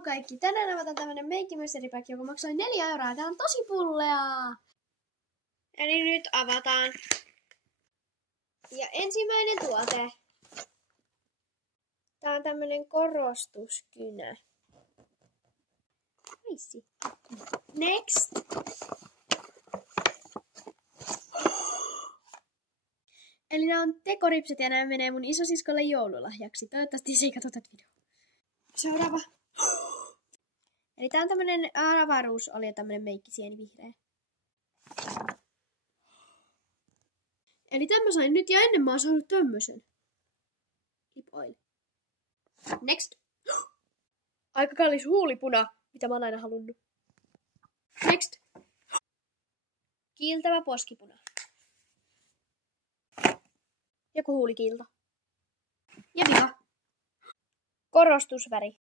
Hello kaikki! Tänään avataan tämmönen Make Mystery Pack, joka maksoi 4 euroa. Tää on tosi pulleaa! Eli nyt avataan. Ja ensimmäinen tuote. Tää on tämmönen korostuskynä. Nice. Next. Eli nämä on tekoripset ja nämä menee mun isosiskolle joululahjaksi. Toivottavasti se ei katso tätä videoa. Seuraava. Eli tää on tämmönen avaruusoli ja tämmönen meikkisieni vihreä. Eli tämän mä sain nyt ja ennen mä oon saanut tämmösen. Lip oil. Next. Aika kallis huulipuna, mitä mä oon aina halunnut. Next. Kiiltävä poskipuna. Joku huulikiilto. Ja vika. Korostusväri.